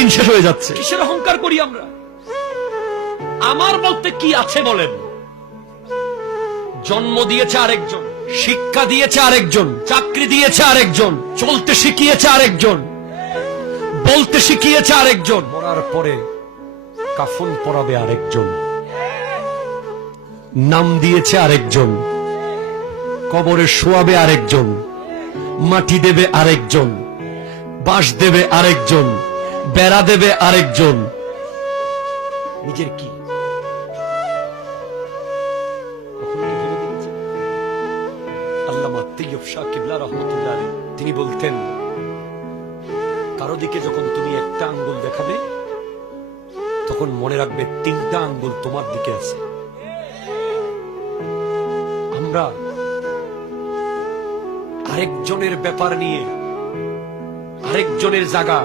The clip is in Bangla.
দিন শেষ হয়ে যাচ্ছে। কিসের অহংকার করি আমরা? আমার বলতে কি আছে বলেন? জন্ম দিয়েছে আরেকজন, শিক্ষা দিয়েছে আরেকজন, চাকরি দিয়েছে আরেকজন, চলতে শিখিয়েছে আরেকজন, বলতে শিখিয়েছে আরেকজন, মরার পরে কাফন পরাবে আরেকজন, নাম দিয়েছে আরেকজন, কবরে শোয়াবে আরেকজন, মাটি দেবে আরেকজন, বাঁশ দেবে আরেকজন, বেড়া দেবে আরেকজন। নিজের কি আল্লামা তৈয়ব শাহ কিবলা রহমতুল্লাহ আলাইহি তিনি বলতেন, কারো দিকে যখন তুমি একটা আঙ্গুল দেখাবে তখন মনে রাখবে 3টা আঙ্গুল তোমার দিকে আছে। আমরা আরেকজনের ব্যাপার নিয়ে, আরেকজনের জায়গা